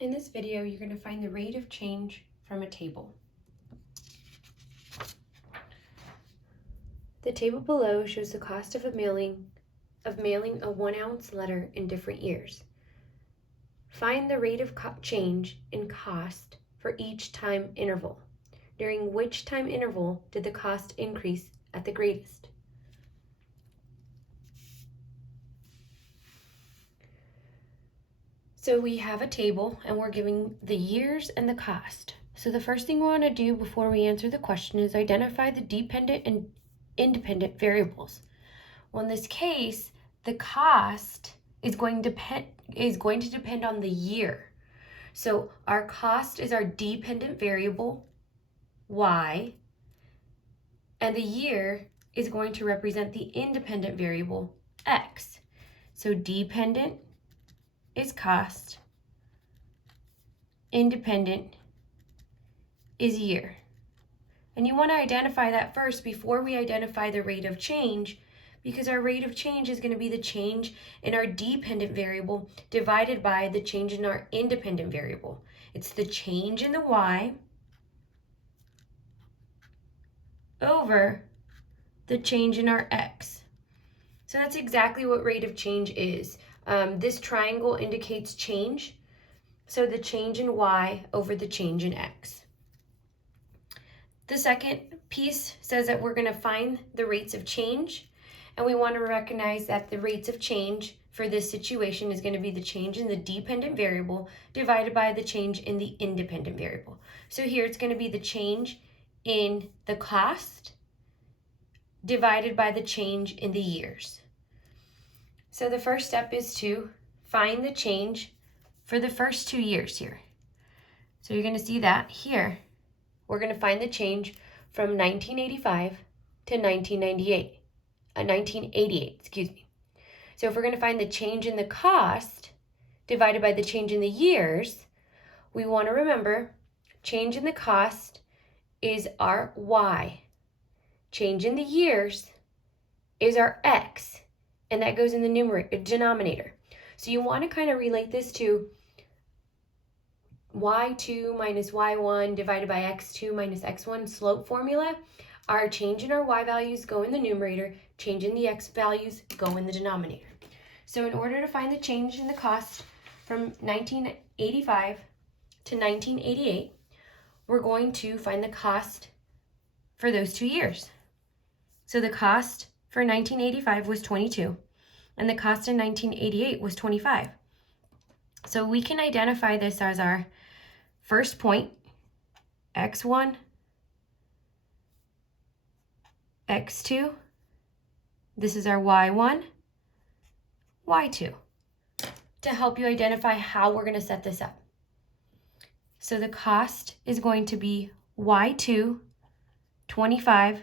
In this video, you're going to find the rate of change from a table. The table below shows the cost of mailing a 1-ounce letter in different years. Find the rate of change in cost for each time interval. During which time interval did the cost increase at the greatest? So we have a table and we're giving the years and the cost. So the first thing we want to do before we answer the question is identify the dependent and independent variables. Well, in this case, the cost is going to depend on the year. So our cost is our dependent variable, y, and the year is going to represent the independent variable, x. So dependent is cost, independent is year. And you want to identify that first before we identify the rate of change, because our rate of change is going to be the change in our dependent variable divided by the change in our independent variable. It's the change in the y over the change in our x. So that's exactly what rate of change is. This triangle indicates change, so the change in y over the change in x. The second piece says that we're going to find the rates of change, and we want to recognize that the rates of change for this situation is going to be the change in the dependent variable divided by the change in the independent variable. So here it's going to be the change in the cost divided by the change in the years. So the first step is to find the change for the first 2 years here. So you're going to see that here. We're going to find the change from 1985 to 1988, excuse me. So if we're going to find the change in the cost divided by the change in the years, we want to remember change in the cost is our y. Change in the years is our x, and that goes in the denominator. So you want to kind of relate this to y2 minus y1 divided by x2 minus x1 slope formula. Our change in our y values go in the numerator, change in the x values go in the denominator. So in order to find the change in the cost from 1985 to 1988, we're going to find the cost for those 2 years. So the cost for 1985 was 22, and the cost in 1988 was 25. So we can identify this as our first point, x1, x2. This is our y1, y2, to help you identify how we're going to set this up. So the cost is going to be y2, 25,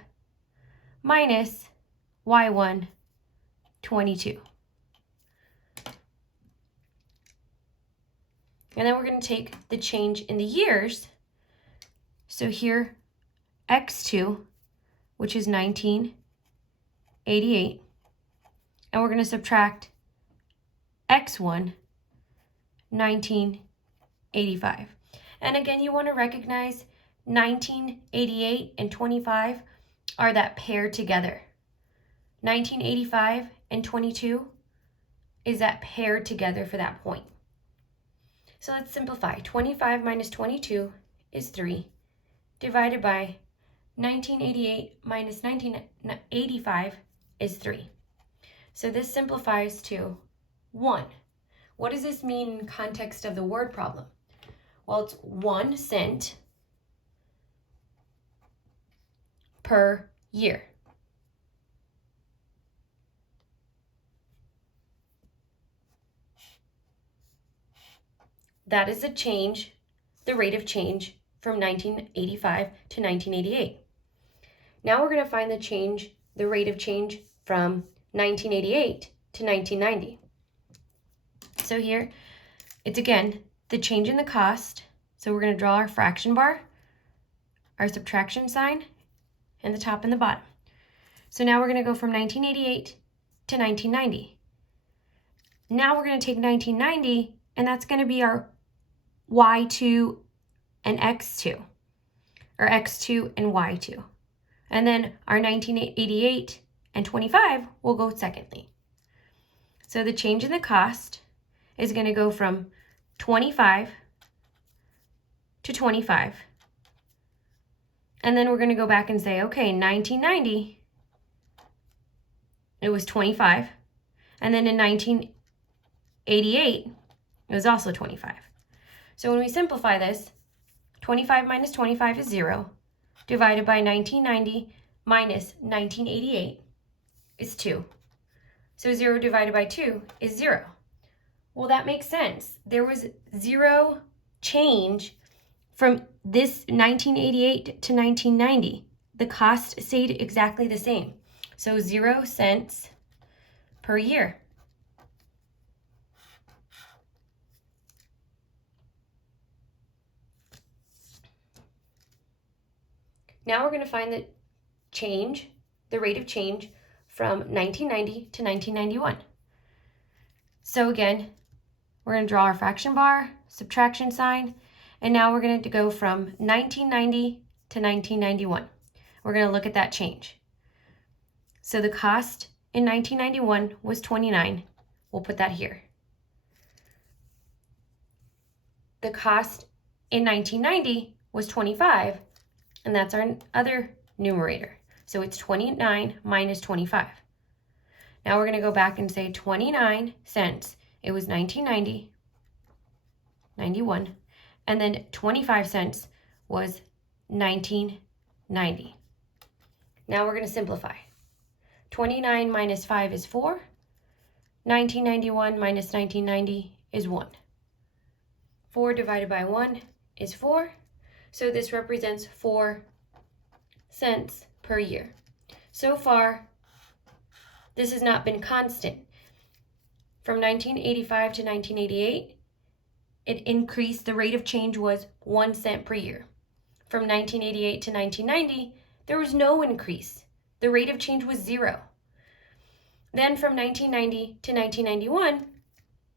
minus y1, 22. And then we're going to take the change in the years. So here, x2, which is 1988, and we're going to subtract x1, 1985. And again, you want to recognize 1988 and 25 are that pair together. 1985 and 22 is that pair together for that point. So let's simplify. 25 minus 22 is 3, divided by 1988 minus 1985 is 3. So this simplifies to 1. What does this mean in context of the word problem? Well, it's 1 cent per year. That is the change, the rate of change from 1985 to 1988. Now we're going to find the rate of change from 1988 to 1990. So here, it's again, the change in the cost. So we're going to draw our fraction bar, our subtraction sign, and the top and the bottom. So now we're going to go from 1988 to 1990. Now we're going to take 1990, and that's going to be our Y2 and X2, or X2 and Y2. And then our 1988 and 25 will go secondly. So the change in the cost is going to go from 25 to 25. And then we're going to go back and say, okay, 1990, it was 25. And then in 1988, it was also 25. So when we simplify this, 25 minus 25 is 0, divided by 1990 minus 1988 is 2. So 0 divided by 2 is 0. Well, that makes sense. There was 0 change from this 1988 to 1990. The cost stayed exactly the same. So 0 cents per year. Now we're going to find the change, the rate of change from 1990 to 1991. So again, we're going to draw our fraction bar, subtraction sign, and now we're going to go from 1990 to 1991. We're going to look at that change. So the cost in 1991 was 29. We'll put that here. The cost in 1990 was 25, and that's our other numerator. So it's 29 minus 25. Now we're going to go back and say 29 cents. It was 1990, 91, and then 25 cents was 1990. Now we're going to simplify. 29 minus 5 is 4. 1991 minus 1990 is 1. 4 divided by 1 is 4. So this represents 4 cents per year. So far, this has not been constant. From 1985 to 1988, it increased, the rate of change was 1 cent per year. From 1988 to 1990, there was no increase. The rate of change was 0. Then from 1990 to 1991,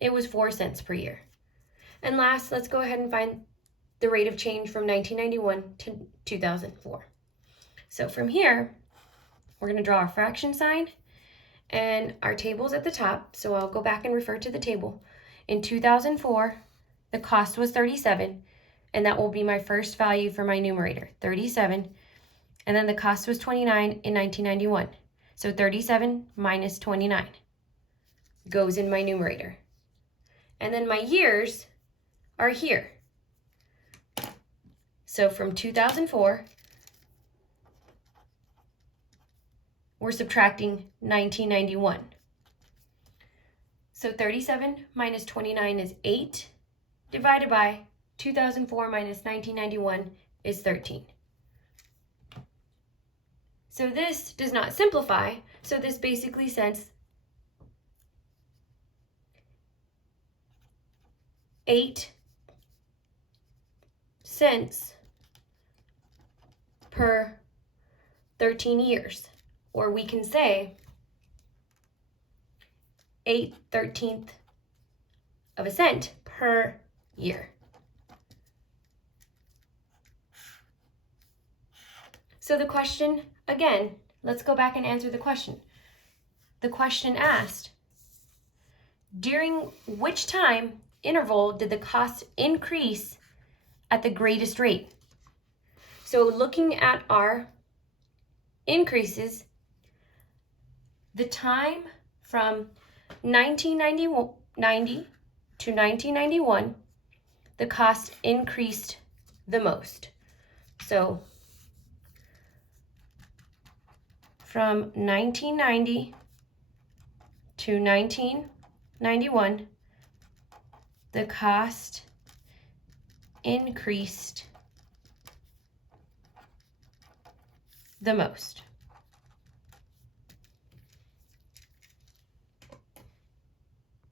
it was 4 cents per year. And last, let's go ahead and find the rate of change from 1991 to 2004. So from here, we're going to draw our fraction sign, and our table's at the top, so I'll go back and refer to the table. In 2004, the cost was 37, and that will be my first value for my numerator, 37. And then the cost was 29 in 1991. So 37 minus 29 goes in my numerator. And then my years are here. So from 2004, we're subtracting 1991. So 37 minus 29 is 8, divided by 2004 minus 1991 is 13. So this does not simplify, so this basically says 8 cents per 13 years. Or we can say 8/13 of a cent per year. So the question, again, let's go back and answer the question. The question asked, during which time interval did the cost increase at the greatest rate? So looking at our increases, the time from 1990 to 1991, the cost increased the most. So from 1990 to 1991, the cost increased the most.